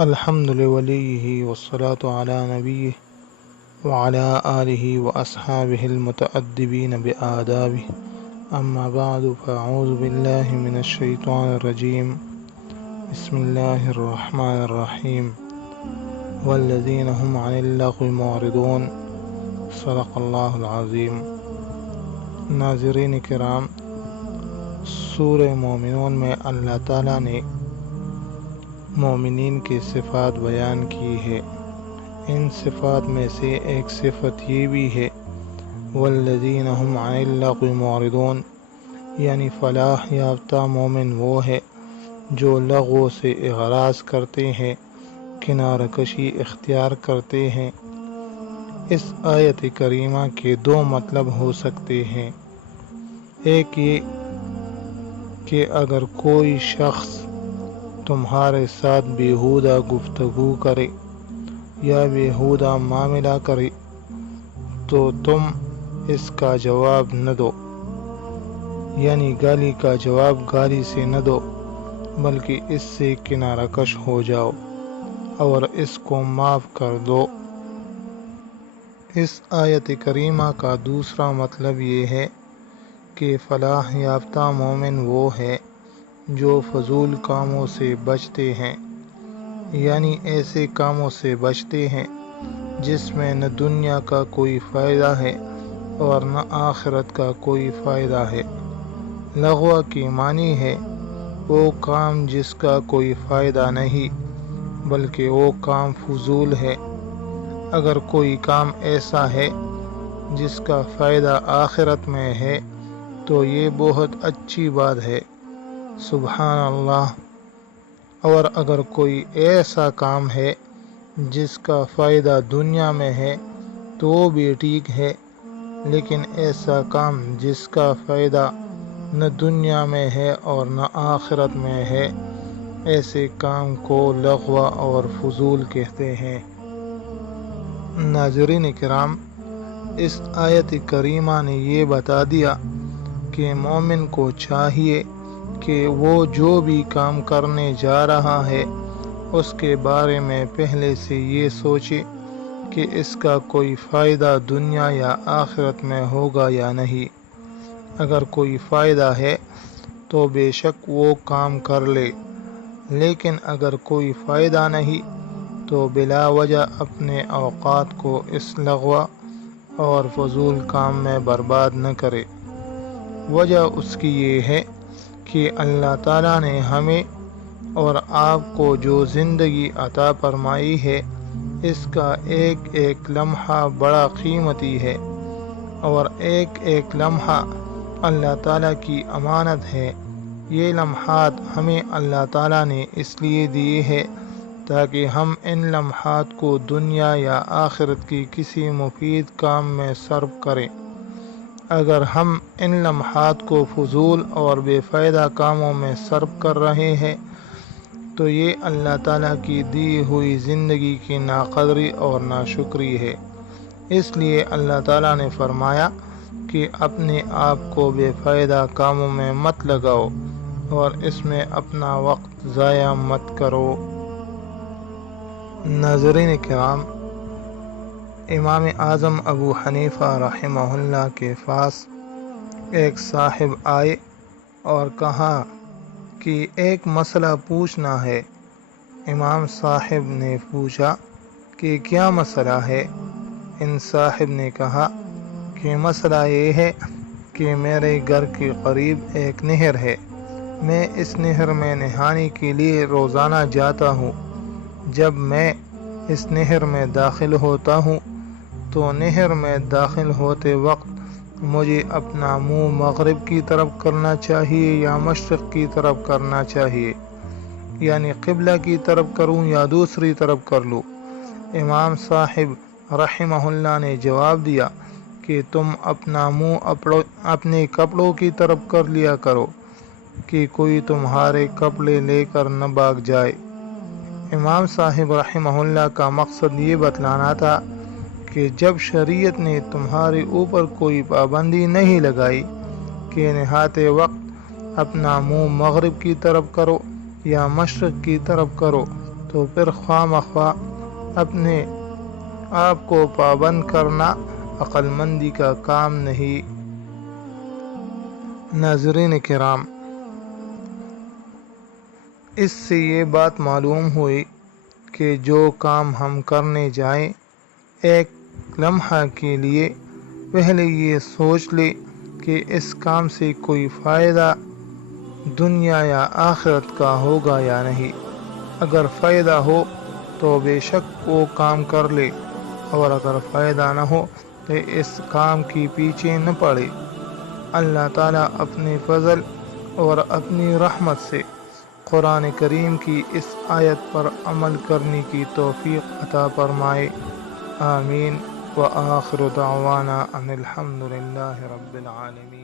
الحمد لوليه والصلاة على نبيه وعلى آله وأصحابه المتأدبين بآدابه أما بعد فأعوذ بالله من الشيطان الرجيم بسم الله الرحمن الرحيم والذين هم عن اللغو معرضون صدق اللہ العظیم۔ ناظرین کرام، سورہ مومنون میں اللہ تعالیٰ نے مومنین کی صفات بیان کی ہے۔ ان صفات میں سے ایک صفت یہ بھی ہے والذین هم عن اللغو معرضون، یعنی فلاح یافتہ مومن وہ ہے جو لغو سے اعراض کرتے ہیں، کنارہ کشی اختیار کرتے ہیں۔ اس آیت کریمہ کے دو مطلب ہو سکتے ہیں۔ ایک یہ کہ اگر کوئی شخص تمہارے ساتھ بیہودہ گفتگو کرے یا بیہودہ معاملہ کرے تو تم اس کا جواب نہ دو، یعنی گالی کا جواب گالی سے نہ دو، بلکہ اس سے کنارہ کش ہو جاؤ اور اس کو معاف کر دو۔ اس آیت کریمہ کا دوسرا مطلب یہ ہے کہ فلاح یافتہ مومن وہ ہے جو فضول کاموں سے بچتے ہیں، یعنی ایسے کاموں سے بچتے ہیں جس میں نہ دنیا کا کوئی فائدہ ہے اور نہ آخرت کا کوئی فائدہ ہے۔ لغو کی معنی ہے وہ کام جس کا کوئی فائدہ نہیں بلکہ وہ کام فضول ہے۔ اگر کوئی کام ایسا ہے جس کا فائدہ آخرت میں ہے تو یہ بہت اچھی بات ہے، سبحان اللہ۔ اور اگر کوئی ایسا کام ہے جس کا فائدہ دنیا میں ہے تو وہ بھی ٹھیک ہے، لیکن ایسا کام جس کا فائدہ نہ دنیا میں ہے اور نہ آخرت میں ہے، ایسے کام کو لغو اور فضول کہتے ہیں۔ ناظرین کرام، اس آیت کریمہ نے یہ بتا دیا کہ مومن کو چاہیے کہ وہ جو بھی کام کرنے جا رہا ہے اس کے بارے میں پہلے سے یہ سوچے کہ اس کا کوئی فائدہ دنیا یا آخرت میں ہوگا یا نہیں۔ اگر کوئی فائدہ ہے تو بے شک وہ کام کر لے، لیکن اگر کوئی فائدہ نہیں تو بلا وجہ اپنے اوقات کو اس لغو اور فضول کام میں برباد نہ کرے۔ وجہ اس کی یہ ہے کہ اللہ تعالیٰ نے ہمیں اور آپ کو جو زندگی عطا فرمائی ہے اس کا ایک ایک لمحہ بڑا قیمتی ہے، اور ایک ایک لمحہ اللہ تعالیٰ کی امانت ہے۔ یہ لمحات ہمیں اللہ تعالیٰ نے اس لیے دیے ہیں تاکہ ہم ان لمحات کو دنیا یا آخرت کی کسی مفید کام میں صرف کریں۔ اگر ہم ان لمحات کو فضول اور بے فائدہ کاموں میں صرف کر رہے ہیں تو یہ اللہ تعالیٰ کی دی ہوئی زندگی کی ناقدری اور ناشکری ہے۔ اس لیے اللہ تعالیٰ نے فرمایا کہ اپنے آپ کو بے فائدہ کاموں میں مت لگاؤ اور اس میں اپنا وقت ضائع مت کرو۔ ناظرین کرام، امام اعظم ابو حنیفہ رحمہ اللہ کے پاس ایک صاحب آئے اور کہا کہ ایک مسئلہ پوچھنا ہے۔ امام صاحب نے پوچھا کہ کیا مسئلہ ہے؟ ان صاحب نے کہا کہ مسئلہ یہ ہے کہ میرے گھر کے قریب ایک نہر ہے، میں اس نہر میں نہانے کے لیے روزانہ جاتا ہوں۔ جب میں اس نہر میں داخل ہوتا ہوں تو نہر میں داخل ہوتے وقت مجھے اپنا منہ مغرب کی طرف کرنا چاہیے یا مشرق کی طرف کرنا چاہیے، یعنی قبلہ کی طرف کروں یا دوسری طرف کر لوں؟ امام صاحب رحمہ اللہ نے جواب دیا کہ تم اپنا منہ اپنے کپڑوں کی طرف کر لیا کرو کہ کوئی تمہارے کپڑے لے کر نہ بھاگ جائے۔ امام صاحب رحمہ اللہ کا مقصد یہ بتلانا تھا کہ جب شریعت نے تمہارے اوپر کوئی پابندی نہیں لگائی کہ نہاتے وقت اپنا منہ مغرب کی طرف کرو یا مشرق کی طرف کرو، تو پھر خواہ مخواہ اپنے آپ کو پابند کرنا عقل مندی کا کام نہیں۔ ناظرین کرام، اس سے یہ بات معلوم ہوئی کہ جو کام ہم کرنے جائیں ایک لمحہ کے لیے پہلے یہ سوچ لے کہ اس کام سے کوئی فائدہ دنیا یا آخرت کا ہوگا یا نہیں۔ اگر فائدہ ہو تو بے شک وہ کام کر لے، اور اگر فائدہ نہ ہو تو اس کام کے پیچھے نہ پڑے۔ اللہ تعالیٰ اپنے فضل اور اپنی رحمت سے قرآن کریم کی اس آیت پر عمل کرنے کی توفیق عطا فرمائے، آمین۔ وآخر دعوانا ان الحمد للہ رب العالمین۔